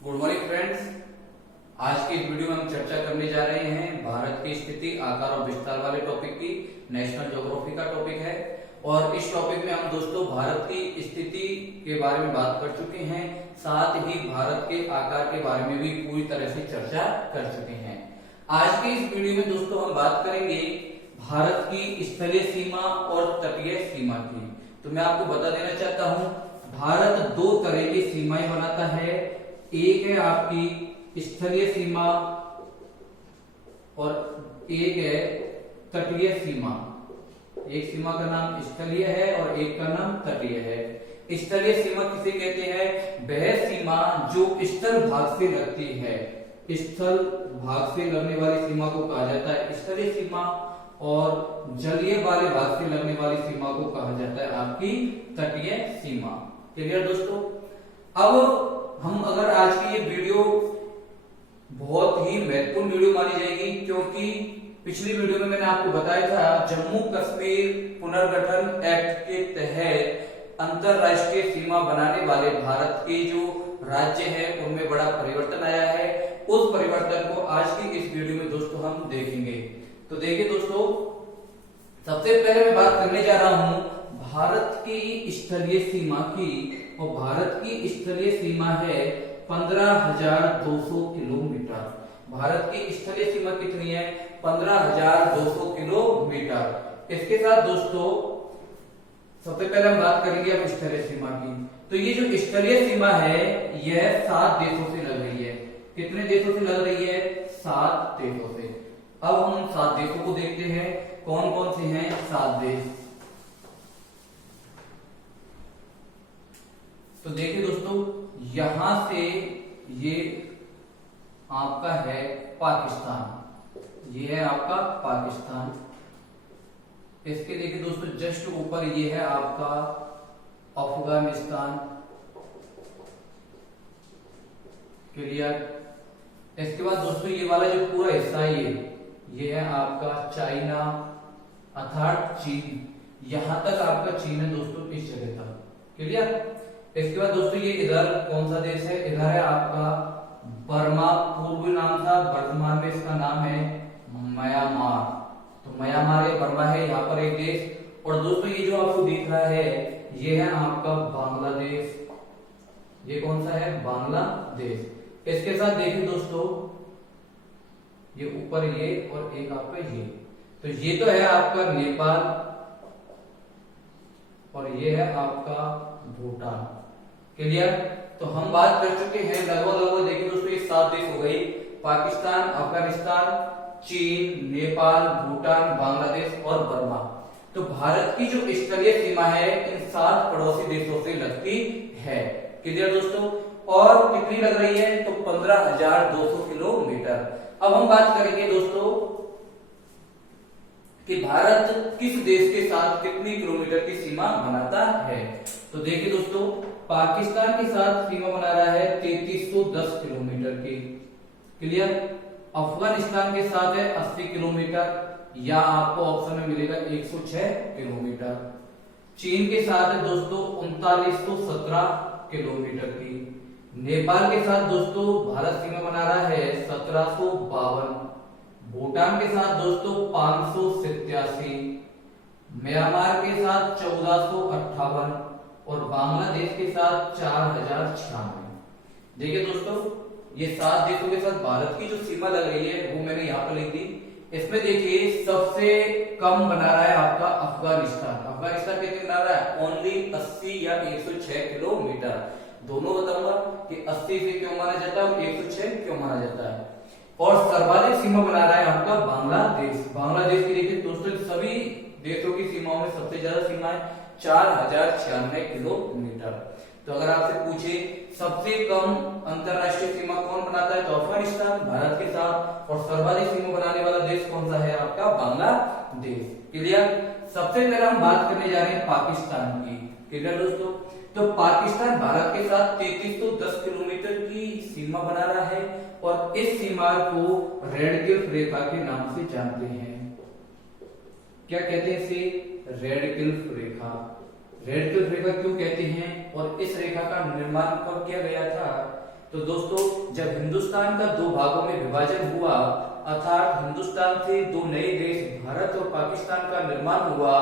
Good morning friends. आज की इस वीडियो में हम चर्चा करने जा रहे हैं भारत की स्थिति, आकार और विस्तार वाले टॉपिक की। नेशनल ज्योग्राफी का टॉपिक है और इस टॉपिक में हम दोस्तों भारत की स्थिति के बारे में बात कर चुके हैं, साथ ही भारत के आकार के बारे में भी पूरी तरह से चर्चा कर चुके हैं। आज के इस वीडियो में दोस्तों हम बात करेंगे भारत की स्थलीय सीमा और तटीय सीमा की। तो मैं आपको बता देना चाहता हूं, भारत दो तरह की सीमाएं बनाता है। एक है आपकी स्थलीय सीमा और एक है तटीय सीमा। एक सीमा का नाम स्थलीय है और एक का नाम तटीय है। स्थलीय सीमा किसे कहते हैं? वह सीमा जो स्थल भाग से लगती है, स्थल भाग से लगने वाली सीमा को कहा जाता है स्थलीय सीमा, और जलीय वाले भाग से लगने वाली सीमा को कहा जाता है आपकी तटीय सीमा। क्लियर दोस्तों? अब हम अगर आज की ये वीडियो बहुत ही महत्वपूर्ण वीडियो मानी जाएगी, क्योंकि पिछली वीडियो में मैंने आपको बताया था जम्मू कश्मीर पुनर्गठन एक्ट के तहत अंतरराष्ट्रीय सीमा बनाने वाले भारत के जो राज्य है उनमें बड़ा परिवर्तन आया है। उस परिवर्तन को आज की इस वीडियो में दोस्तों हम देखेंगे। तो देखिए दोस्तों, सबसे पहले मैं बात करने जा रहा हूं भारत की स्थलीय सीमा की, और भारत की स्थलीय सीमा है 15,200 किलोमीटर। भारत की स्थलीय सीमा कितनी है? 15,200 किलोमीटर। इसके साथ दोस्तों सबसे पहले हम बात करेंगे अब स्थलीय सीमा की। तो ये जो स्थलीय सीमा है यह 7 देशों से लग रही है। कितने देशों से लग रही है? 7 देशों से। अब हम 7 देशों को देखते हैं, कौन कौन से हैं 7 देश। तो देखिए दोस्तों, यहां से ये आपका है पाकिस्तान, ये है आपका पाकिस्तान। इसके देखिए दोस्तों जस्ट ऊपर ये है आपका अफगानिस्तान। क्लियर? इसके बाद दोस्तों ये वाला जो पूरा हिस्सा है ये है आपका चाइना अर्थात चीन। यहां तक आपका चीन है दोस्तों, इस जगह तक। क्लियर? इसके बाद दोस्तों ये इधर कौन सा देश है? इधर है आपका बर्मा। पूर्व नाम था, वर्तमान में इसका नाम है म्यांमार। तो म्यांमार या बर्मा है यहाँ पर एक देश। और दोस्तों ये जो आपको दिख रहा है ये है आपका बांग्लादेश। ये कौन सा है? बांग्लादेश। इसके साथ देखिए दोस्तों ये ऊपर ये और एक आपका ये, तो ये तो है आपका नेपाल और ये है आपका भूटान। क्लियर? तो हम बात कर चुके हैं लगभग देखिए दोस्तों ये 7 देश हो गए, पाकिस्तान, अफगानिस्तान, चीन, नेपाल, भूटान, बांग्लादेश और बर्मा। तो भारत की जो स्थलीय सीमा है इन 7 पड़ोसी देशों से लगती है। क्लियर दोस्तों? और कितनी लग रही है? तो 15,200 किलोमीटर। अब हम बात करेंगे दोस्तों कि भारत किस देश के साथ कितनी किलोमीटर की सीमा बनाता है। तो देखिए दोस्तों, पाकिस्तान के साथ सीमा बना रहा है 3310 किलोमीटर की। क्लियर? अफगानिस्तान के साथ है 80 किलोमीटर, या आपको ऑप्शन में मिलेगा 106 किलोमीटर। चीन के साथ है दोस्तों 3917 किलोमीटर की। नेपाल के साथ दोस्तों भारत सीमा बना रहा है 1752। भूटान के साथ दोस्तों 587, म्यांमार के साथ 1458 और बांग्लादेश के साथ 4096। देखिए दोस्तों ये 7 देशों के साथ भारत की जो सीमा लग रही है वो मैंने यहाँ पर लिख दी। इसमें देखिए सबसे कम बना रहा है आपका अफगानिस्तान। अफगानिस्तान कितने बना रहा है? ओनली 80 या 106 किलोमीटर। दोनों बताऊंगा कि 80 से क्यों माना जाता है और 106 क्यों माना जाता है। और सर्वाधिक सीमा बना रहा है आपका बांग्लादेश। बांग्लादेश की देखिए दोस्तों सभी देशों की सीमाओं में सबसे ज्यादा सीमा है 4096 किलोमीटर। तो अगर आपसे पूछे सबसे कम अंतरराष्ट्रीय सीमा कौन बनाता है, तो अफगानिस्तान भारत के साथ, और सर्वाधिक सीमा बनाने वाला देश कौन सा है? आपका बांग्लादेश। क्लियर? सबसे पहले हम बात करने जा रहे हैं पाकिस्तान की। क्लियर दोस्तों? तो पाकिस्तान भारत के साथ 3310 किलोमीटर की सीमा बना रहा है और इस सीमा को रेड क्लिफ रेखा के नाम से जानते हैं। क्या कहते हैं इसे? रेड क्लिफ रेखा। रेड क्लिफ रेखा क्यों कहते हैं और इस रेखा का निर्माण कब किया गया था? तो दोस्तों जब हिंदुस्तान का दो भागों में विभाजन हुआ अर्थात हिंदुस्तान से दो नए देश भारत और पाकिस्तान का निर्माण हुआ,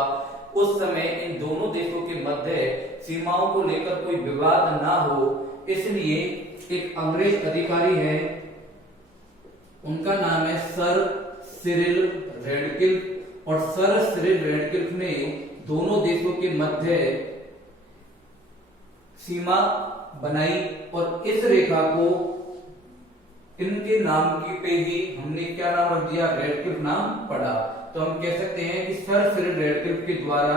उस समय इन दोनों देशों के मध्य सीमाओं को लेकर कोई विवाद ना हो, इसलिए एक अंग्रेज अधिकारी है, उनका नाम है सर सिरिल रैडक्लिफ, और सर सिरिल रैडक्लिफ ने दोनों देशों के मध्य सीमा बनाई और इस रेखा को इनके नाम की पे ही हमने क्या नाम रख दिया, रैडक्लिफ नाम पड़ा। तो हम कह सकते हैं कि सर सिरिल रैडक्लिफ के द्वारा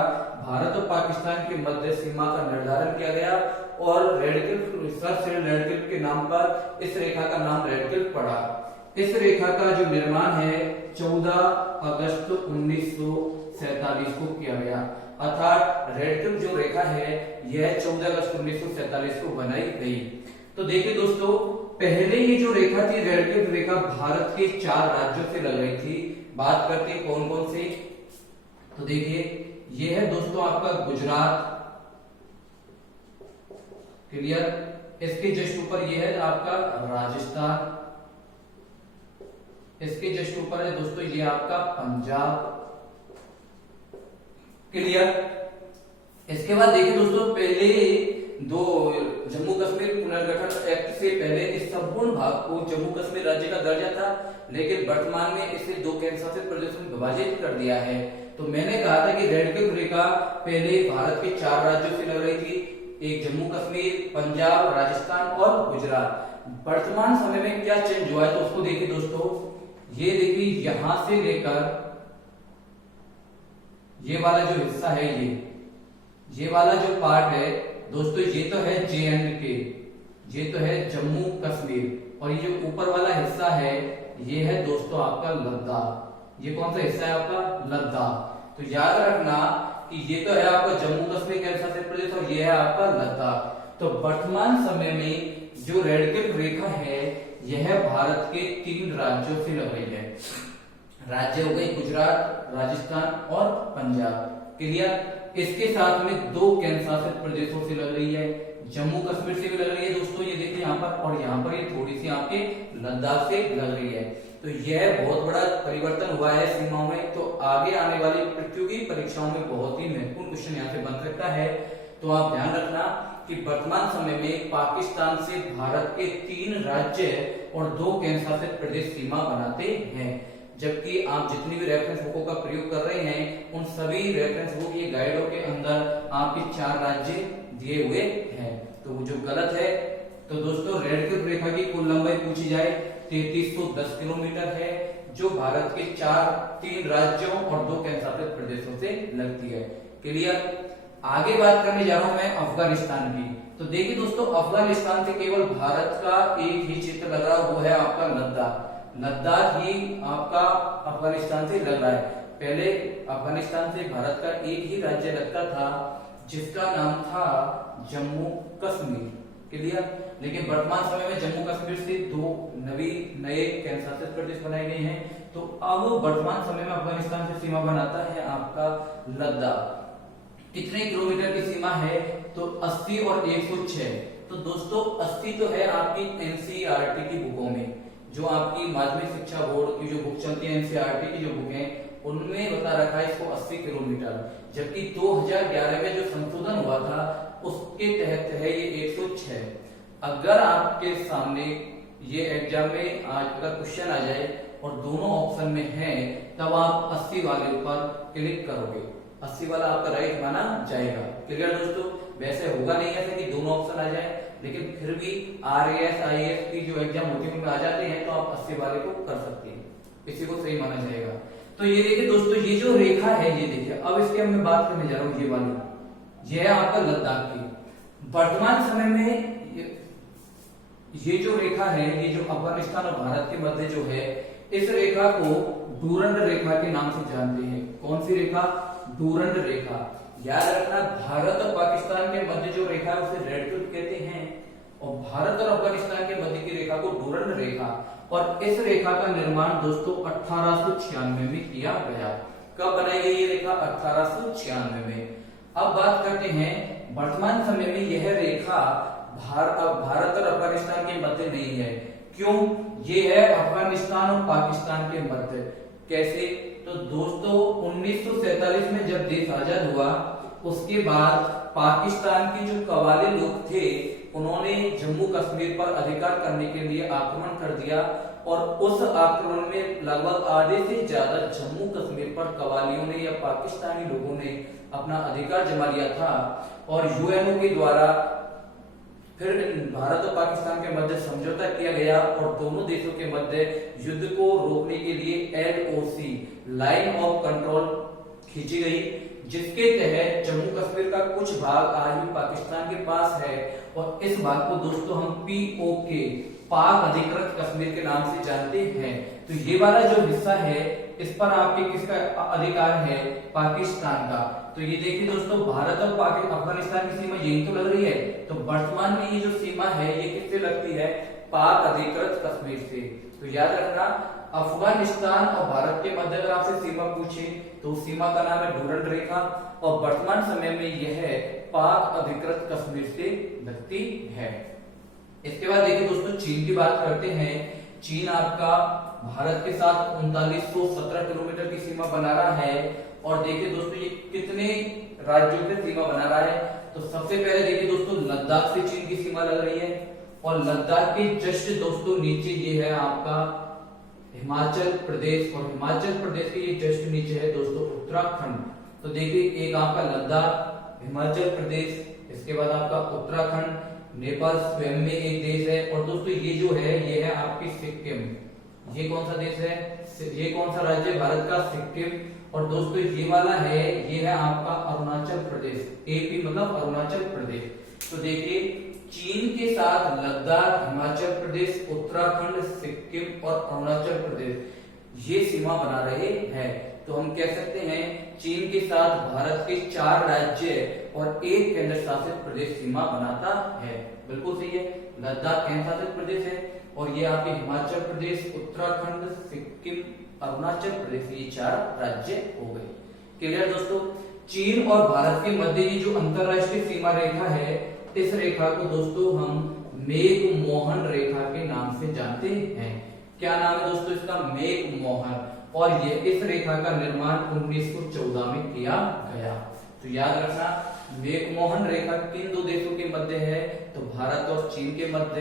भारत और पाकिस्तान के मध्य सीमा का निर्धारण किया गया और सर सिरिल रैडक्लिफ के नाम पर इस रेखा का नाम रैडक्लिफ पड़ा। इस रेखा का जो निर्माण है 14 अगस्त 1947 को किया गया, अर्थात रैडक्लिफ जो रेखा है यह 14 अगस्त 1947 को बनाई गई। तो देखिए दोस्तों, पहले ये जो रेखा थी रैडक्लिफ रेखा भारत के 4 राज्यों से लग रही थी। बात करते हैं कौन कौन से, तो देखिए ये है दोस्तों आपका गुजरात, क्लियर। इसके जस्ट ऊपर ये है आपका राजस्थान, इसके जस्ट ऊपर है दोस्तों ये आपका पंजाब, क्लियर। इसके बाद देखिए दोस्तों, पहले दो जम्मू कश्मीर पुनर्गठन एक्ट से पहले इस संपूर्ण भाग को जम्मू कश्मीर राज्य का दर्जा था, लेकिन वर्तमान में इसे 2 केंद्र शासित प्रदेशों में विभाजित कर दिया है। तो मैंने कहा था कि रैडक्लिफ रेखा पहले भारत के 4 राज्यों से लग रही थी, एक जम्मू कश्मीर, पंजाब, राजस्थान और गुजरात। वर्तमान समय में क्या चेंज हुआ है तो उसको देखिए दोस्तों, ये देखिए यहां से लेकर ये वाला जो हिस्सा है, ये वाला जो पार्ट है दोस्तों, ये तो है JNK, ये तो है जम्मू कश्मीर, और ये जो ऊपर वाला हिस्सा है ये है दोस्तों आपका लद्दाख। ये कौन सा हिस्सा है आपका, लद्दाख। तो याद रखना कि ये तो है आपका जम्मू कश्मीर केंद्र शासित प्रदेश और ये है आपका लद्दाख। तो वर्तमान समय में जो रैडक्लिफ रेखा है यह भारत के 3 राज्यों से लग रही है। राज्य हो गए गुजरात, राजस्थान और पंजाब, क्लियर। इसके साथ में 2 केंद्र शासित प्रदेशों से लग रही है, जम्मू कश्मीर से भी लग रही है दोस्तों, ये देखिए यहाँ पर, और यहाँ पर ये थोड़ी सी आपके लद्दाख से लग रही है। तो यह बहुत बड़ा परिवर्तन हुआ है सीमाओं में। तो आगे आने वाली प्रतियोगी परीक्षाओं में बहुत ही महत्वपूर्ण क्वेश्चन यहाँ से बन सकता है। तो आप ध्यान रखना कि वर्तमान समय में पाकिस्तान से भारत के 3 राज्य और 2 केंद्र शासित प्रदेश सीमा बनाते हैं, जबकि आप जितनी भी रेफरेंस बुकों का प्रयोग कर रहे हैं उन सभी रेफरेंस बुक ये गाइडों के अंदर आपके 4 राज्य दिए हुए हैं। तो वो जो गलत है, तो दोस्तों रैडक्लिफ रेखा की कुल लंबाई पूछी जाए 3310 किलोमीटर है, जो भारत के 3 राज्यों और 2 केंद्र शासित प्रदेशों से लगती है, क्लियर। आगे बात करने जा रहा हूं मैं अफगानिस्तान की। तो देखिए दोस्तों, अफगानिस्तान से केवल भारत का एक ही क्षेत्र लग रहा है, वो है आपका लद्दाख। लद्दाख ही आपका अफगानिस्तान से लग रहा है। पहले अफगानिस्तान से भारत का एक ही राज्य लगता था जिसका नाम था जम्मू कश्मीर, क्लियर। लेकिन वर्तमान समय में जम्मू कश्मीर से 2 नए केंद्र शासित प्रदेश बनाए गए हैं। तो अब वर्तमान समय में अफगानिस्तान से सीमा बनाता है आपका लद्दाख। कितने किलोमीटर की सीमा है तो 80 और 106। तो दोस्तों 80 तो है आपकी NCERT की बुकों में, जो आपकी माध्यमिक शिक्षा बोर्ड की जो बुक चलती है NCERT की जो बुक है उनमें बता रखा है इसको 80 किलोमीटर, जबकि 2011 में जो संशोधन हुआ था उसके तहत है ये 106। अगर आपके सामने ये एग्जाम में आज अगर क्वेश्चन आ जाए और दोनों ऑप्शन में है तब आप 80 वाले पर क्लिक करोगे, 80 वाला आपका राइट माना जाएगा, क्लियर दोस्तों। वैसे होगा नहीं ऐसे कि दोनों ऑप्शन आ जाए, लेकिन फिर भी RAS IAS की जो एग्जाम होती है उनमें आ जाते हैं तो आप 80 वाले को कर सकते हैं, इसी को सही माना जाएगा। तो ये देखिए दोस्तों, ये जो रेखा है ये देखिए, अब इसके मैं बात करने जा रहा हूँ, ये वाली ये है आपका लद्दाख की। वर्तमान समय में ये जो रेखा है, ये जो अफगानिस्तान और भारत के मध्य जो है, इस रेखा को डूरंड रेखा के नाम से जानते हैं। कौन सी रेखा, डूरंड रेखा। याद रखना, भारत और पाकिस्तान के मध्य जो रेखा है उसे रैडक्लिफ कहते हैं, और भारत और अफगानिस्तान के मध्य की रेखा को डूरंड रेखा। और इस रेखा का निर्माण दोस्तों 1896 में किया गया। कब बनाई गई ये रेखा, 1896 में। अब बात करते हैं वर्तमान समय में यह रेखा भारत और अफगानिस्तान के मध्य नहीं है। क्यों? ये है अफगानिस्तान और पाकिस्तान के मध्य। कैसे? तो दोस्तों 1947 में जब देश आजाद हुआ उसके बाद पाकिस्तान के जो कबाली लोग थे उन्होंने जम्मू कश्मीर पर अधिकार करने के लिए आक्रमण कर दिया और उस आक्रमण में लगभग आधे से ज्यादा जम्मू कश्मीर पर कबालियों ने या पाकिस्तानी लोगों ने अपना अधिकार जमा लिया था और यूएनओ के द्वारा फिर भारत और पाकिस्तान के मध्य समझौता किया गया और दोनों देशों के मध्य युद्ध को रोकने के लिए LOC लाइन ऑफ कंट्रोल खींची गई, जिसके तहत जम्मू कश्मीर का कुछ भाग आज भी पाकिस्तान के पास है और इस भाग को दोस्तों हम POK पाक अधिकृत कश्मीर के नाम से जानते हैं। तो ये वाला जो हिस्सा है इस पर आपके किसका अधिकार है? पाकिस्तान का। तो ये देखिए दोस्तों भारत और अफगानिस्तान की सीमा यही तो लग रही है। तो वर्तमान में ये जो सीमा है ये किससे लगती है? पाक अधिकृत कश्मीर से। तो याद रखना अफगानिस्तान और भारत के मध्य अगर आपसे सीमा पूछे तो सीमा का नाम है डूरंड रेखा और वर्तमान समय में यह पाक अधिकृत कश्मीर से लगती है। इसके बाद देखिए दोस्तों चीन की बात करते हैं। चीन आपका भारत के साथ 3917 किलोमीटर की सीमा बना रहा है और देखिए दोस्तों ये कितने राज्यों से सीमा बना रहा है। तो सबसे पहले देखिए दोस्तों लद्दाख से चीन की सीमा लग रही है और लद्दाख के जस्ट दोस्तों नीचे ये है आपका हिमाचल प्रदेश और हिमाचल प्रदेश के ये जस्ट नीचे है दोस्तों उत्तराखंड। तो देखिए एक आपका लद्दाख, हिमाचल प्रदेश, इसके बाद आपका उत्तराखंड, नेपाल स्वयं में एक देश है और दोस्तों ये जो है ये है आपकी सिक्किम। ये कौन सा देश है? ये कौन सा राज्य है भारत का? सिक्किम। और दोस्तों ये वाला है ये है आपका अरुणाचल प्रदेश, AP मतलब अरुणाचल प्रदेश। तो देखिए चीन के साथ लद्दाख, हिमाचल प्रदेश, उत्तराखंड, सिक्किम और अरुणाचल प्रदेश ये सीमा बना रहे हैं। तो हम कह सकते हैं चीन के साथ भारत के 4 राज्य और एक केंद्र शासित प्रदेश सीमा बनाता है। बिल्कुल सही है, लद्दाख केंद्र शासित प्रदेश है और ये आपके हिमाचल प्रदेश, उत्तराखंड, सिक्किम, अरुणाचल प्रदेश ये 4 राज्य हो गए। क्लियर दोस्तों? चीन और भारत के मध्य ये जो अंतरराष्ट्रीय सीमा रेखा है इस रेखा को दोस्तों हम मेघ-मोहन रेखा के नाम से जानते हैं। क्या नाम है दोस्तों इसका? मेघ-मोहन। और ये इस रेखा का निर्माण 1914 में किया गया। तो याद रखना मेघ-मोहन रेखा किन 2 देशों के मध्य है? तो भारत और चीन के मध्य।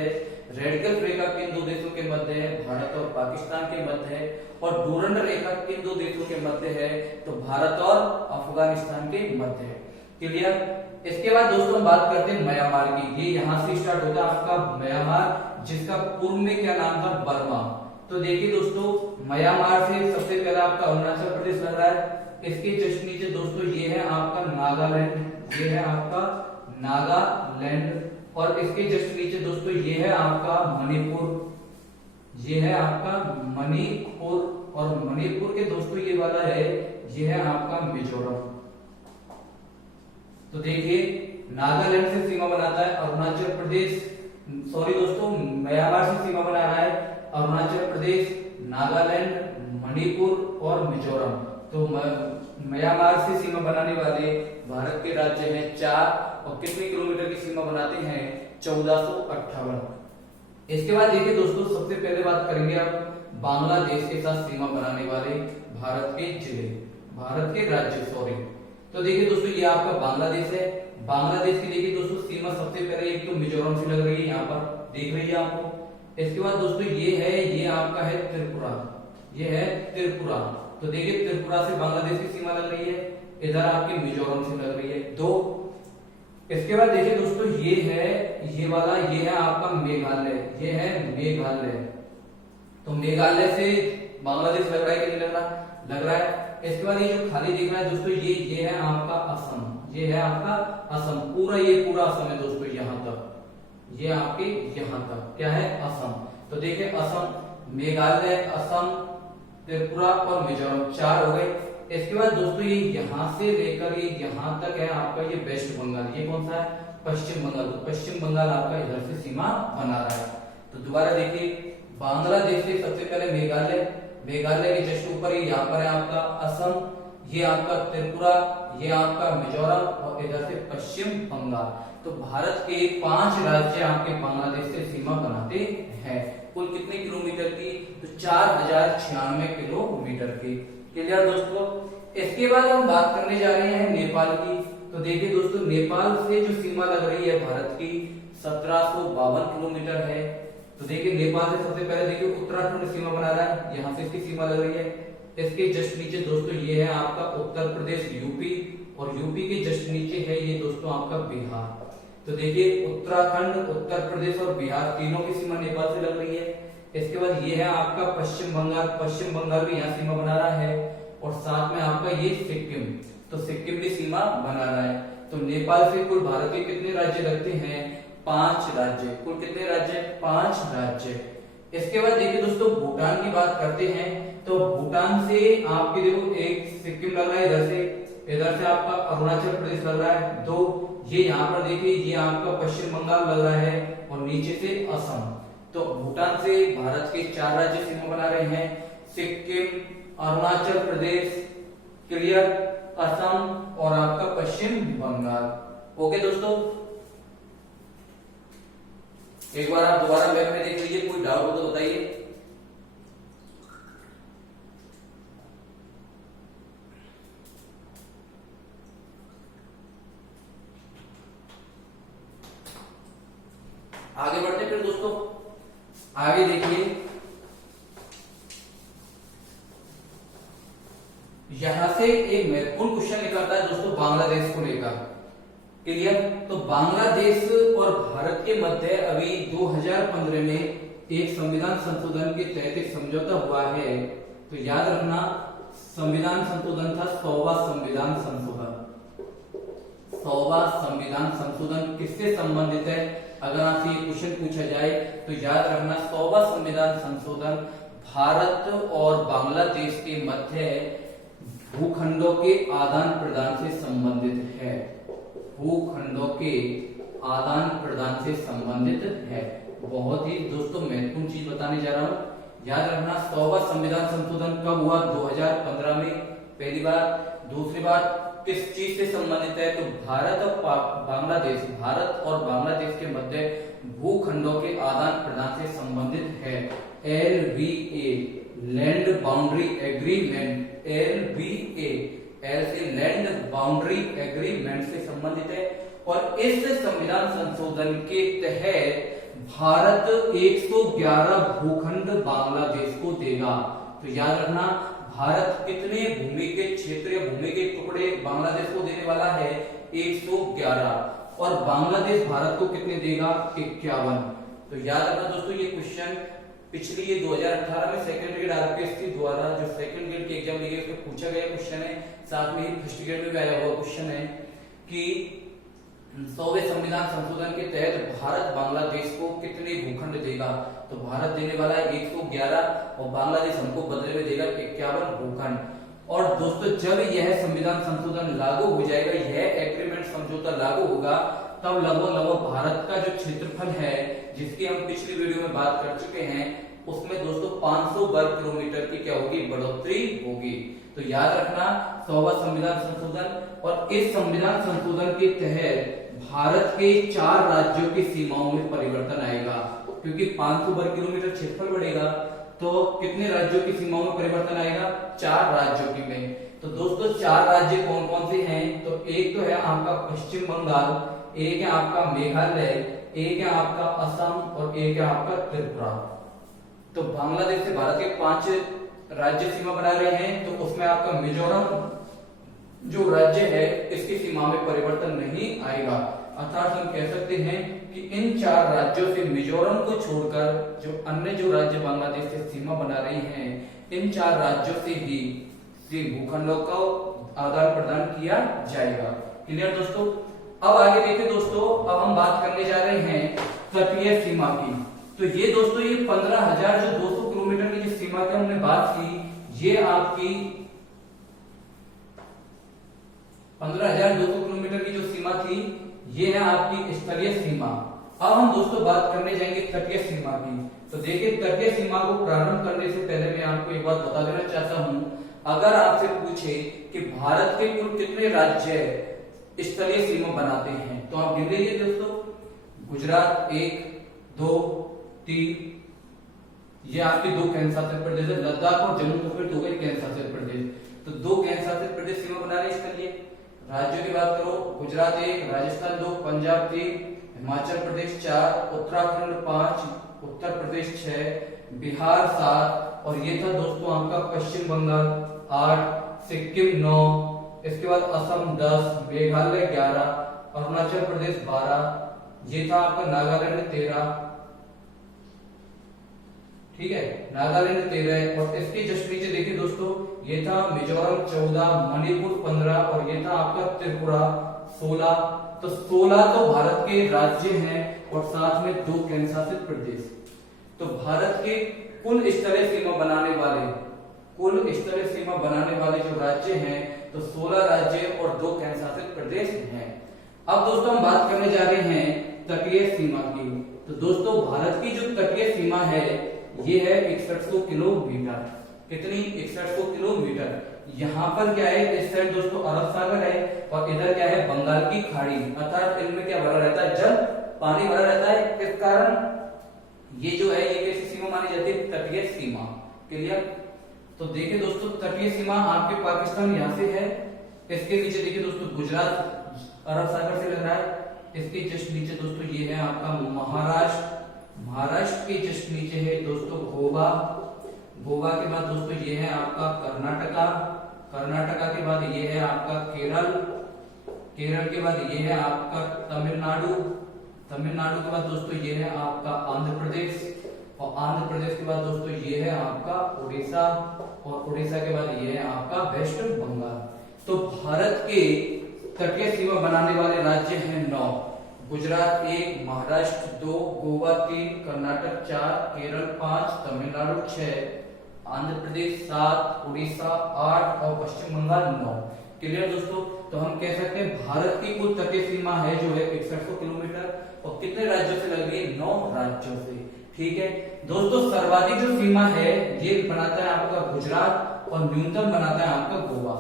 रेड कर्व रेखा किन 2 देशों के मध्य है? भारत और पाकिस्तान के मध्य है। और डूरंड रेखा किन 2 देशों के मध्य है? तो भारत और अफगानिस्तान के मध्य है। क्लियर? इसके बाद दोस्तों हम बात करते हैं म्यांमार की। ये यहाँ से स्टार्ट होता है आपका म्यांमार, जिसका पूर्व में क्या नाम था? बर्मा। तो देखिए दोस्तों म्यांमार से सबसे पहला आपका अरुणाचल प्रदेश लग रहा है। इसके जस्ट नीचे दोस्तों ये है आपका नागालैंड, ये है आपका नागालैंड और इसके जस्ट नीचे दोस्तों ये है आपका मणिपुर, ये है आपका मणिपुर और मणिपुर के दोस्तों ये वाला है ये है आपका मिजोरम। तो देखिए नागालैंड से सीमा बनाता है अरुणाचल प्रदेश, सॉरी दोस्तों म्यांमार से सीमा बना रहा है अरुणाचल प्रदेश, नागालैंड, मणिपुर और मिजोरम। तो म्यांमार से सीमा बनाने वाले भारत के राज्य हैं 4 और कितने किलोमीटर की सीमा बनाते हैं? 1458। इसके बाद देखिए दोस्तों सबसे पहले बात करेंगे अब बांग्लादेश के साथ सीमा बनाने वाले भारत के जिले, भारत के राज्य सॉरी। तो देखिए दोस्तों ये आपका बांग्लादेश है। बांग्लादेश की देखिए दोस्तों सीमा सबसे पहले एक तो मिजोरम से लग रही है, यहाँ पर देख रही है आपको। इसके बाद दोस्तों ये है ये आपका है त्रिपुरा, ये है त्रिपुरा। तो देखिए त्रिपुरा से बांग्लादेश की सीमा लग रही है, इधर आपकी मिजोरम से लग रही है 2। इसके बाद देखिए दोस्तों ये है ये वाला ये है आपका मेघालय, ये है मेघालय। तो मेघालय से बांग्लादेश लग रहा है कि नहीं लग रहा? लग रहा है। इसके बाद ये जो खाली दिख रहा है दोस्तों ये है आपका असम, ये है आपका असम। पूरा ये पूरा असम है दोस्तों, यहाँ तक, ये आपके यहाँ तक क्या है? असम। तो देखिए असम, मेघालय, असम, त्रिपुरा और मिजोरम 4 हो गए। इसके बाद दोस्तों ये यहाँ से लेकर ये यहाँ तक है आपका ये वेस्ट बंगाल, ये कौन सा है? पश्चिम बंगाल। तो पश्चिम बंगाल आपका इधर से सीमा बना रहा है। तो दोबारा देखिए बांग्लादेश से सबसे पहले मेघालय, मेघालय के जस्ट ऊपर ही यहाँ पर है आपका असम, ये आपका त्रिपुरा, ये आपका मिजोरम और इधर से पश्चिम बंगाल। तो भारत के 5 राज्य आपके बांग्लादेश से सीमा बनाते हैं। कुल कितने किलोमीटर की? तो 4096 किलोमीटर की। क्लियर दोस्तों। इसके बाद हम बात करने जा रहे हैं नेपाल की। तो देखिए दोस्तों, नेपाल से जो सीमा लग रही है भारत की 1752 किलोमीटर है। तो देखिए नेपाल से सबसे पहले देखिए उत्तराखंड सीमा बना रहा है, यहाँ से इसकी सीमा लग रही है। इसके जस्ट नीचे दोस्तों ये है आपका उत्तर प्रदेश यूपी, और यूपी के जस्ट नीचे है ये दोस्तों आपका बिहार। तो देखिए उत्तराखंड, उत्तर प्रदेश और बिहार तीनों की सीमा नेपाल से लग रही है। इसके बाद ये है आपका पश्चिम बंगाल, पश्चिम बंगाल भी यहाँ सीमा बना रहा है, और साथ में आपका ये सिक्किम, तो सिक्किम भी सीमा बना रहा है। तो नेपाल से कुल भारत के कितने राज्य लगते हैं? 5 राज्य। कुल कितने राज्य? 5 राज्य। इसके बाद देखिए दोस्तों भूटान की बात करते हैं। तो भूटान से आपके देखो एक सिक्किम लग रहा है इधर से आपका अरुणाचल प्रदेश लग रहा है 2, ये यहाँ पर देखिए ये आपका पश्चिम बंगाल लग रहा है, और नीचे से असम। तो भूटान से भारत के 4 राज्य सीमा बना रहे हैं, सिक्किम, अरुणाचल प्रदेश, क्लियर, असम और आपका पश्चिम बंगाल। ओके दोस्तों, एक बार आप दोबारा मैप में देख लीजिए, कोई डाउट हो तो बताइए। आगे बढ़ते फिर दोस्तों, आगे देखिए यहां से एक महत्वपूर्ण क्वेश्चन निकलता है दोस्तों बांग्लादेश को लेकर। क्लियर। तो बांग्लादेश और भारत के मध्य अभी 2015 में एक संविधान संशोधन के तहत एक समझौता हुआ है। तो याद रखना संविधान संशोधन था 100वां संविधान संशोधन। 100वां संविधान संशोधन किससे संबंधित है? अगर आपसे ये क्वेश्चन पूछा जाए तो याद रखना 100वां संविधान संशोधन भारत और बांग्लादेश के मध्य भूखंडों के आदान प्रदान से संबंधित है। भूखंडों के आदान प्रदान से संबंधित है। बहुत ही दोस्तों महत्वपूर्ण चीज बताने जा रहा हूं, याद रखना 100वां संविधान संशोधन कब हुआ? 2015 में पहली बार। दूसरी बात किस चीज से संबंधित है? तो भारत और बांग्लादेश के मध्य भूखंडों के आदान प्रदान से संबंधित है। LBA land boundary agreement, LBA L से लैंड बाउंड्री एग्रीमेंट से संबंधित है। और इस संविधान संशोधन के तहत भारत 111 भूखंड बांग्लादेश को देगा। तो याद रखना भारत कितने भूमि के क्षेत्र या भूमि के टुकड़े बांग्लादेश को देने वाला है? 111, और बांग्लादेश भारत को कितने देगा? 51। तो याद रखना दोस्तों ये क्वेश्चन पिछली ये 2018 में सेकंड ग्रेड आरपीएससी द्वारा जो सेकंड ग्रेड की एग्जाम ली गई उसमें पूछा गया क्वेश्चन है, साथ में ही फर्स्ट ग्रेड में भी आया हुआ क्वेश्चन है कि 100वें संविधान संशोधन के तहत भारत बांग्लादेश को कितने भूखंड देगा? तो भारत देने वाला है 111 और बांग्लादेश हमको बदले में देगा 51 भूखंड। और दोस्तों जब यह संविधान संशोधन लागू हो जाएगा, यह एग्रीमेंट समझौता लागू होगा, तब लगभग भारत का जो क्षेत्रफल है जिसकी हम पिछली वीडियो में बात कर चुके हैं, उसमें दोस्तों 500 वर्ग किलोमीटर की क्या होगी? बढ़ोतरी होगी। तो याद रखना 100वां संविधान संशोधन, और इस संविधान संशोधन के तहत भारत के 4 राज्यों की सीमाओं में परिवर्तन आएगा, क्योंकि 500 वर्ग किलोमीटर क्षेत्रफल बढ़ेगा तो कितने राज्यों की सीमाओं में परिवर्तन आएगा? 4 राज्यों की में। तो दोस्तों 4 राज्य कौन कौन से हैं? तो एक तो है आपका पश्चिम बंगाल, एक है आपका मेघालय, एक है आपका असम और एक है आपका त्रिपुरा। तो बांग्लादेश से भारत के 5 राज्य सीमा बना रहे हैं, तो उसमें आपका मिजोरम जो राज्य है इसकी सीमा में परिवर्तन नहीं आएगा। अर्थात हम कह सकते हैं कि इन 4 राज्यों से मिजोरम को छोड़कर जो अन्य जो राज्य बांग्लादेश से सीमा बना रहे हैं, इन 4 राज्यों से ही भूखंडों का आदान प्रदान किया जाएगा। क्लियर दोस्तों। अब आगे देखिए दोस्तों, अब हम बात करने जा रहे हैं तटीय सीमा की। तो ये दोस्तों ये 15,200 किलोमीटर की जो सीमा की हमने बात की, ये आपकी 15,200 किलोमीटर की जो सीमा थी, ये है आपकी स्थलीय सीमा। अब हम दोस्तों बात करने जाएंगे तटीय सीमा की। तो देखिए तटीय सीमा को प्रारंभ करने से पहले मैं आपको एक बात बता देना चाहता हूं, अगर आपसे पूछे कि भारत के कुल कितने राज्य स्थलीय सीमा बनाते हैं, तो आप गिन लीजिए दोस्तों, गुजरात 1 2 3, ये आपके 2 केंद्र शासित प्रदेश है, लद्दाख और जम्मू कश्मीर 2 केंद्र शासित प्रदेश। तो 2 केंद्र शासित प्रदेश सीमा बना रहे इसके लिए। राज्यों की बात करो, गुजरात 1, राजस्थान 2, पंजाब 3, हिमाचल प्रदेश 4, उत्तराखंड 5, उत्तर प्रदेश 6, बिहार 7, और ये था दोस्तों आपका पश्चिम बंगाल 8, सिक्किम 9, इसके बाद असम 10, मेघालय 11, अरुणाचल प्रदेश 12, ये था आपका नागालैंड 13, ठीक है, नागालैंड 13, और इसके जस्ट नीचे देखिए दोस्तों, ये था मिजोरम 14, मणिपुर 15, और ये था आपका त्रिपुरा 16। तो 16 तो भारत के राज्य हैं और साथ में 2 केंद्र शासित प्रदेश। तो भारत के कुल स्तरीय सीमा बनाने वाले जो राज्य हैं, तो 16 राज्य और 2 केंद्र शासित प्रदेश हैं। अब दोस्तों हम बात करने जा रहे हैं तटीय सीमा की। तो दोस्तों भारत की जो तटीय सीमा है ये है 6100 किलोमीटर। कितनी? 6100 किलोमीटर। यहाँ पर क्या है, इस साइड दोस्तों अरब सागर है और इधर क्या है, बंगाल की खाड़ी, अर्थात इनमें क्या भरा रहता है, जल, पानी भरा रहता है। इस कारण ये जो है ये कैसी सीमा मानी जाती है, तटीय सीमा। क्लियर? तो देखिए दोस्तों तटीय सीमा आपके पाकिस्तान यहाँ से है, इसके नीचे देखिए दोस्तों गुजरात अरब सागर से लग रहा है, इसके जस्ट नीचे दोस्तों ये है आपका महाराष्ट्र, महाराष्ट्र के जस्ट नीचे है दोस्तों गोवा, गोवा के बाद दोस्तों ये है आपका कर्नाटका, कर्नाटका के बाद ये है आपका केरल, केरल के बाद ये है आपका तमिलनाडु, तमिलनाडु के बाद दोस्तों ये है आपका आंध्र प्रदेश, और आंध्र प्रदेश के बाद दोस्तों ये है आपका उड़ीसा, और उड़ीसा के बाद ये है आपका वेस्ट बंगाल। तो भारत के तटीय सीमा बनाने वाले राज्य हैं 9, गुजरात 1, महाराष्ट्र 2, गोवा 3, कर्नाटक 4, केरल 5, तमिलनाडु 6, आंध्र प्रदेश 7, उड़ीसा 8 और पश्चिम बंगाल 9। क्लियर दोस्तों? तो हम कह सकते हैं भारत की कुल तटीय सीमा है जो है 6100 किलोमीटर, और कितने राज्यों से लग रही है, 9 राज्यों से। ठीक है दोस्तों, सर्वाधिक जो सीमा है ये बनाता है आपका गुजरात और न्यूनतम बनाता है आपका गोवा।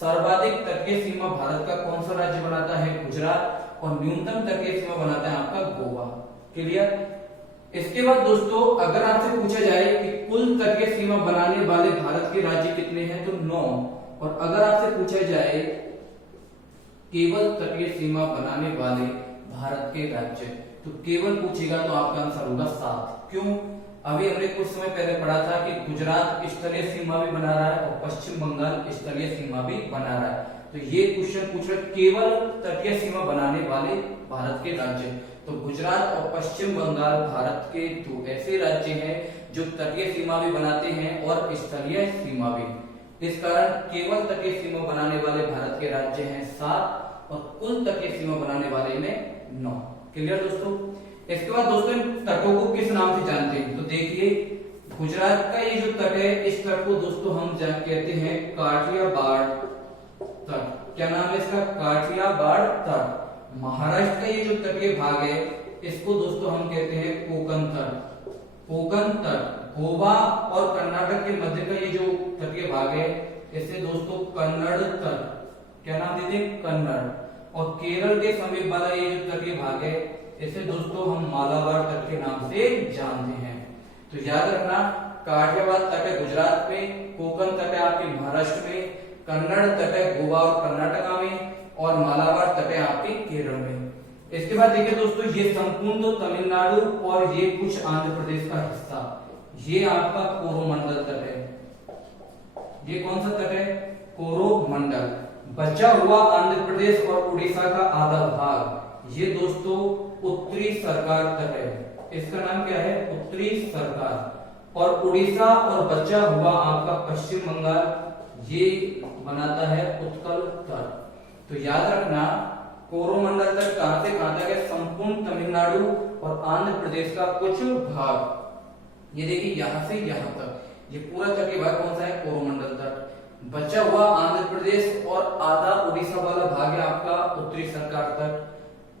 सर्वाधिक तटीय सीमा भारत का कौन सा राज्य बनाता है, गुजरात, और न्यूनतम तटीय सीमा बनाता है आपका गोवा। क्लियर? इसके बाद दोस्तों अगर आपसे पूछा जाए कि कुल तटीय सीमा बनाने वाले भारत के राज्य कितने हैं, तो 9, और अगर आपसे पूछा जाए केवल तटीय सीमा बनाने वाले भारत के राज्य, तो केवल पूछेगा तो आपका आंसर होगा 7। क्यों? अभी हमने कुछ समय पहले पढ़ा था कि गुजरात स्थलीय सीमा भी बना रहा है और पश्चिम बंगाल स्थलीय सीमा भी बना रहा है। तो ये क्वेश्चन पूछ रहे केवल तटीय सीमा बनाने वाले भारत के राज्य। तो गुजरात और पश्चिम बंगाल भारत के 2 ऐसे राज्य हैं जो तटीय सीमा भी बनाते हैं और स्थलीय सीमा भी। इस कारण केवल तटीय सीमा बनाने वाले भारत के राज्य हैं 7 और कुल तटीय सीमा बनाने वाले में 9। क्लियर दोस्तों? इसके बाद दोस्तों तटों को किस नाम से जानते हैं, तो देखिए गुजरात का ये जो तट है इस तट को दोस्तों हम कहते हैं काठियावाड़ तट। क्या नाम है इसका? काठियावाड़ तट। महाराष्ट्र का ये जो तटीय भाग है इसको दोस्तों हम कहते हैं कोंकण तट। कोंकण तट। गोवा और कर्नाटक के मध्य का ये जो तटीय भाग है इसे दोस्तों कन्नड़ तट। क्या नाम देते हैं? कन्नड़। और केरल के समीप वाला ये जो तटीय भाग है इसे दोस्तों हम मालाबार तट के नाम से जानते हैं। तो याद रखना काठियावाड़ तट है गुजरात में, कोंकण तट है आपके महाराष्ट्र में, कन्नड़ तट है गोवा और कर्नाटका में, और मालाबार तट है आपके केरल में। इसके बाद देखिए दोस्तों ये संपूर्ण तो तमिलनाडु और ये कुछ आंध्र प्रदेश का हिस्सा, ये आपका कोरोमंडल तट है। ये कौन सा तट है? कोरोमंडल। बचा हुआ आंध्र प्रदेश और उड़ीसा का आधा भाग ये दोस्तों उत्तरी सरकार तट है। इसका नाम क्या है? उत्तरी सरकार। और उड़ीसा और बचा हुआ आपका पश्चिम बंगाल ये बनाता है उत्कल तट। तो याद रखना कोरोमंडल तट कहां से कहां तक है? संपूर्ण तमिलनाडु और आंध्र प्रदेश का कुछ भाग। ये देखिए यहां से यहां तक ये पूरा तटीय भाग कौन सा है? कोरोमंडल तट। बचा हुआ आंध्र प्रदेश और आधा उड़ीसा वाला भाग है आपका उत्तरी सरकार तट।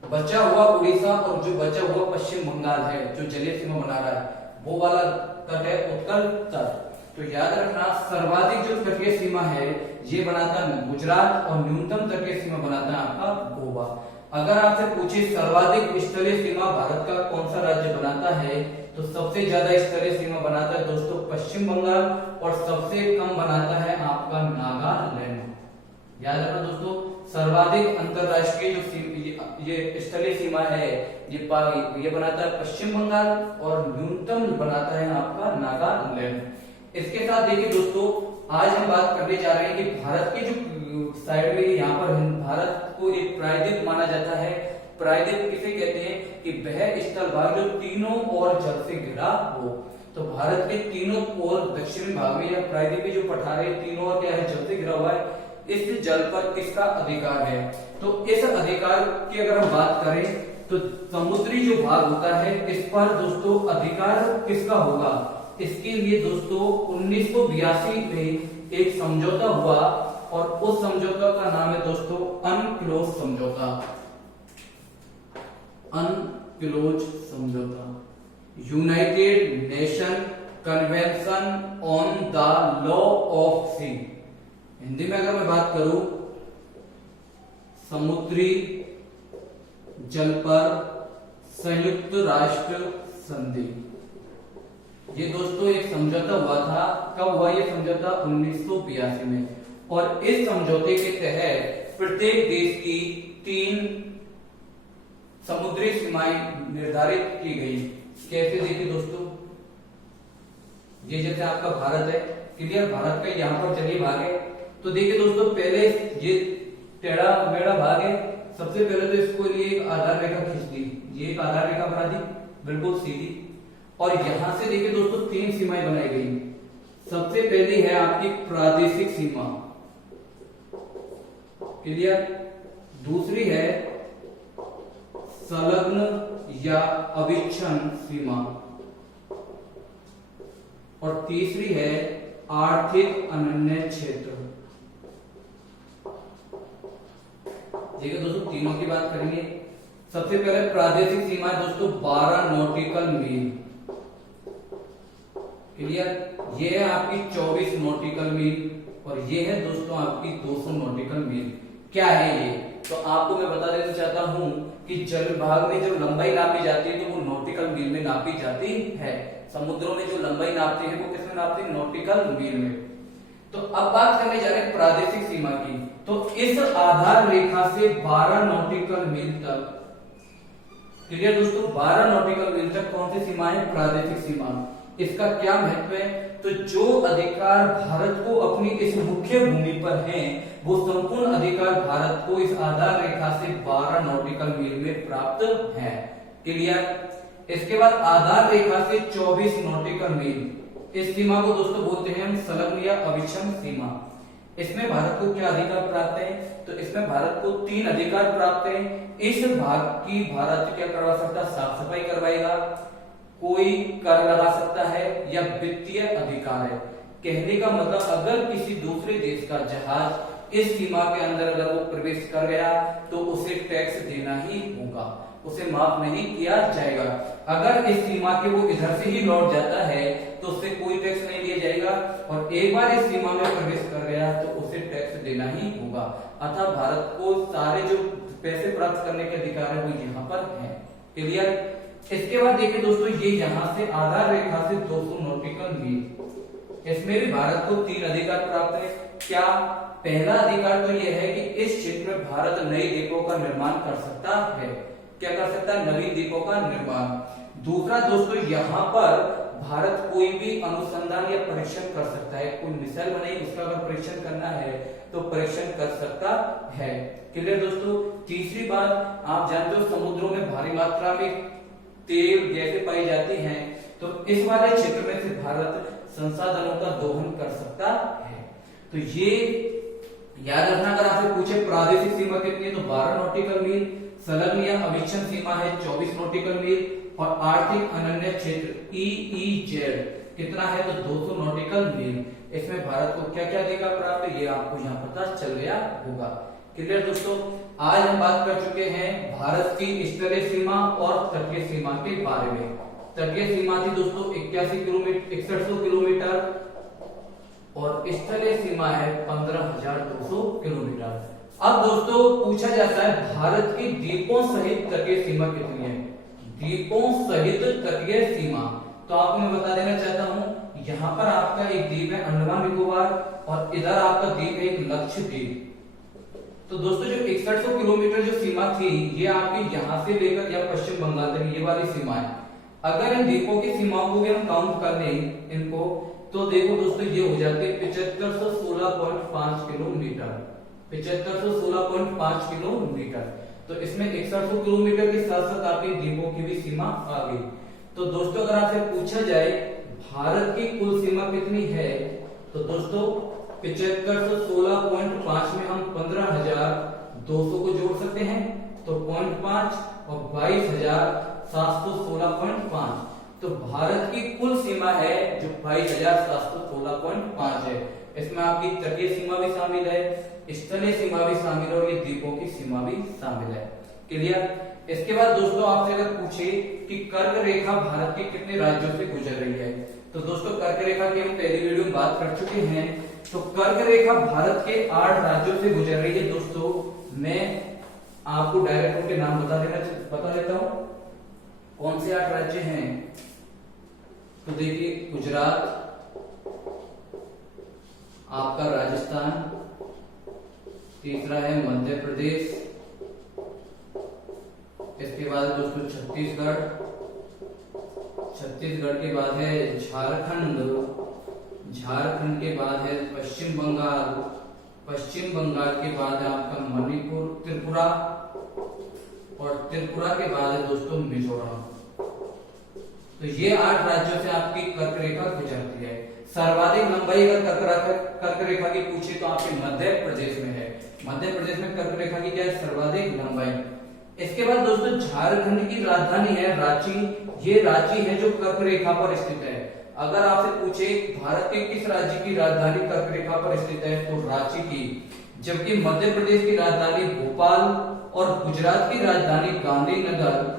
बचा हुआ उड़ीसा और जो बचा हुआ पश्चिम बंगाल है जो जलीय सीमा बना रहा है वो वाला तट है उत्कल तट। तो याद रखना सर्वाधिक जो तटीय सीमा है ये बनाता है गुजरात और न्यूनतम तटीय सीमा बनाता है आपका गोवा। अगर आपसे पूछे सर्वाधिक स्थलीय सीमा भारत का कौन सा राज्य बनाता है, तो सबसे ज्यादा स्थलीय सीमा बनाता है दोस्तों पश्चिम बंगाल, और सबसे कम बनाता है आपका नागालैंड। याद रखना दोस्तों, सर्वाधिक अंतरराष्ट्रीय जो ये स्थलीय सीमा है ये बनाता है पश्चिम बंगाल, और न्यूनतम बनाता है आपका नागालैंड। इसके साथ देखिए दोस्तों, आज हम बात करने जा रहे हैं कि भारत के जो साइड में यहाँ पर भारत को एक प्रायद्वीप माना जाता है। प्रायद्वीप किसे कहते हैं कि वह स्थल भाग जो तीनों ओर जल से घिरा हो। तो भारत के तीनों ओर दक्षिणी भाग में या प्रायद्वीपीय जो पठार है तीनों ओर क्या है, जल से घिरा हुआ है। इस जल पर किसका अधिकार है? तो इस अधिकार की अगर हम बात करें तो समुद्री जो भाग होता है इस पर दोस्तों अधिकार किसका होगा? इसके लिए दोस्तों 1982 में एक समझौता हुआ, और उस समझौता का नाम है दोस्तों अनक्लोज समझौता। अनक्लोज समझौता, united nation convention on the law of sea. Hindi में अगर मैं बात करूं, समुद्री जल पर संयुक्त राष्ट्र संधि। ये दोस्तों एक समझौता हुआ था। कब हुआ ये समझौता? 1982 में। और इस समझौते के तहत प्रत्येक देश की 3 समुद्री सीमाएं निर्धारित की गई। कैसे देखिए दोस्तों, ये जैसे आपका भारत है, क्लियर, भारत का यहाँ पर चलिए भाग है। तो देखिए दोस्तों, पहले ये टेढ़ा मेढ़ा भाग है। सबसे पहले तो इसको लिए एक आधार रेखा खींच दी, ये एक आधार रेखा बना दी बिल्कुल सीधी, और यहां से देखिए दोस्तों 3 सीमाएं बनाई गई। सबसे पहली है आपकी प्रादेशिक सीमा, क्लियर। दूसरी है संलग्न या अविच्छिन्न सीमा, और तीसरी है आर्थिक अनन्य क्षेत्र। देखिए दोस्तों, तीनों की बात करेंगे। सबसे पहले प्रादेशिक सीमा है दोस्तों 12 नॉटिकल मील, क्लियर। ये है आपकी 24 नॉटिकल मील, और ये है दोस्तों आपकी 200 नॉटिकल मील। क्या है ये? तो आपको मैं बता देना चाहता हूं कि जल विभाग में जब लंबाई नापी जाती है तो वो नॉटिकल मील में नापी जाती है। समुद्रों में जो लंबाई नापते हैं वो किसमें नापते हैं? नॉटिकल मील में। तो अब बात करने जा रहे हैं प्रादेशिक सीमा की। तो इस आधार रेखा से 12 नॉटिकल मील तक, क्लियर दोस्तों, 12 नॉटिकल मील तक कौन सी सीमा है? प्रादेशिक सीमा। इसका क्या महत्व है? तो जो अधिकार भारत को अपनी इस मुख्य भूमि पर हैं, वो संपूर्ण अधिकार भारत को इस आधार रेखा से 12 नॉटिकल मील में प्राप्त है, क्लियर। इसके बाद आधार रेखा से 24 नॉटिकल मील, इस सीमा को दोस्तों बोलते हैं हम संलग्न या अविच्छिन्न सीमा। इसमें भारत को क्या अधिकार प्राप्त है? तो इसमें भारत को 3 अधिकार प्राप्त है। इस भाग की भारत क्या करवा सकता? साफ सफाई करवाएगा, कोई कर लगा सकता है, या वित्तीय अधिकार है। कहने का मतलब अगर किसी दूसरे देश का जहाज इस सीमा के अंदर अगर वो प्रवेश कर गया तो उसे टैक्स देना ही होगा, उसे माफ नहीं किया जाएगा। अगर इस सीमा के वो इधर से ही लौट जाता है तो उससे कोई टैक्स नहीं लिया जाएगा, और एक बार इस सीमा में प्रवेश कर गया तो उसे टैक्स देना ही होगा। अतः भारत को सारे जो पैसे प्राप्त करने के अधिकार है वो यहाँ पर है, क्लियर। इसके बाद देखिए दोस्तों, ये यहाँ से आधार रेखा से 200 नॉटिकल मील, इसमें भी भारत को 3 अधिकार प्राप्त है। क्या? पहला अधिकार तो यह है कि इस क्षेत्र में भारत नई द्वीपों का निर्माण कर सकता है। क्या कर सकता है? नवीन द्वीपों का निर्माण। दूसरा दोस्तों, यहाँ पर भारत कोई भी अनुसंधान या परीक्षण कर सकता है। कोई मिसाइल बनाई, उसका अगर परीक्षण करना है तो परीक्षण कर सकता है, क्लियर दोस्तों। तीसरी बात, आप जानते हो समुद्रों में भारी मात्रा में तेल गैसें पाई जाती हैं, तो इस वाले क्षेत्र में से भारत संसाधनों का दोहन कर सकता है। तो ये याद रखना, अगर आपसे पूछे प्रादेशिक सीमा कितनी है तो 12 नॉटिकल मील, संलग्न या अविच्छिन्न सीमा है 24 नॉटिकल मील, और आर्थिक अनन्य क्षेत्र EEZ कितना है तो 200 नॉटिकल मील। इसमें भारत को क्या क्या अधिकार प्राप्त है ये आपको यहाँ पता चल गया होगा, क्लियर दोस्तों। आज हम बात कर चुके हैं भारत की स्थलीय सीमा और तटीय सीमा के बारे में। तटीय सीमा थी दोस्तों 81 किलोमीटर 6100 किलोमीटर, और स्थलीय सीमा है 15,200 किलोमीटर। अब दोस्तों पूछा जाता है भारत की द्वीपों सहित तटीय सीमा कितनी है? द्वीपों सहित तटीय सीमा, तो आपको मैं बता देना चाहता हूं, यहाँ पर आपका एक द्वीप है अंडमान निकोबार और इधर आपका द्वीप है एक लक्षद्वीप। तो दोस्तों जो 6100 किलोमीटर जो सीमा थी ये आपकी यहाँ से लेकर या पश्चिम बंगाल तक ये वाली सीमा है। अगर इन द्वीपों की सीमाओं को भी हम काउंट कर लें इनको, तो देखो दोस्तों ये हो जाते हैं 7516.5 किलोमीटर, 7516.5 किलोमीटर। तो इसमें 6100 किलोमीटर के साथ साथ आपकी द्वीपों की भी सीमा आ गई। तो दोस्तों अगर आपसे पूछा जाए भारत की कुल सीमा कितनी है, तो दोस्तों 7516.5 में हम 15,200 को जोड़ सकते हैं, तो 0.5 और 22,716.5, तो भारत की कुल सीमा है जो 22,716.5 है। इसमें आपकी तटीय सीमा भी शामिल है, स्थलीय सीमा भी शामिल है और ये द्वीपों की सीमा भी शामिल है। क्लियर? इसके बाद दोस्तों आपसे अगर पूछे कि कर्क रेखा भारत के कितने राज्यों से गुजर रही है, तो दोस्तों कर्क रेखा की हम पहली वीडियो में बात कर चुके हैं। तो कर्क रेखा भारत के 8 राज्यों से गुजर रही है। दोस्तों मैं आपको डायरेक्ट उनके नाम बता देता हूं, कौन से 8 राज्य हैं। तो देखिए गुजरात, आपका राजस्थान, तीसरा है मध्य प्रदेश, इसके बाद दोस्तों छत्तीसगढ़, छत्तीसगढ़ के बाद है झारखंड, झारखंड के बाद है पश्चिम बंगाल, पश्चिम बंगाल के बाद है आपका मणिपुर, त्रिपुरा, और त्रिपुरा के बाद है दोस्तों मिजोरम। तो ये 8 राज्यों से आपकी कर्क रेखा गुजरती है। सर्वाधिक लंबाई अगर कर्क रेखा की पूछे तो आपके मध्य प्रदेश में है। मध्य प्रदेश में कर्क रेखा की क्या है? सर्वाधिक लंबाई। इसके बाद दोस्तों झारखंड की राजधानी है रांची, ये रांची है जो कर्क रेखा पर स्थित है। अगर आपसे पूछे भारत के किस राज्य की राजधानी कर्क रेखा पर स्थित है, तो रांची की, जबकि मध्य प्रदेश की राजधानी भोपाल और गुजरात की राजधानी गांधीनगर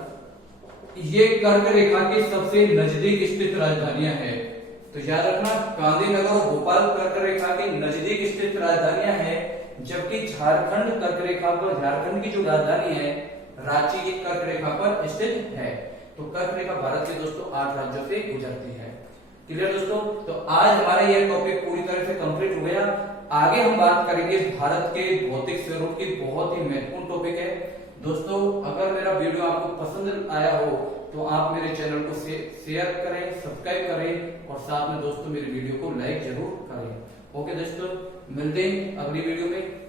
ये कर्क रेखा के सबसे नजदीक स्थित राजधानियां हैं। तो याद रखना गांधीनगर और भोपाल कर्क रेखा के नजदीक स्थित राजधानियां हैं, जबकि झारखंड कर्क रेखा पर, झारखंड की जो राजधानी है रांची की कर्क रेखा पर स्थित है। तो कर्क रेखा भारत के दोस्तों 8 राज्यों से गुजरती है। क्लियर दोस्तों? तो आज हमारा यह टॉपिक पूरी तरह से कंप्लीट हो गया। आगे हम बात करेंगे भारत के भौतिक स्वरूप की, बहुत ही महत्वपूर्ण टॉपिक है। दोस्तों अगर मेरा वीडियो आपको पसंद आया हो तो आप मेरे चैनल को शेयर करें, सब्सक्राइब करें और साथ में दोस्तों मेरे वीडियो को लाइक जरूर करें। ओके दोस्तों, मिलते हैं अगली वीडियो में।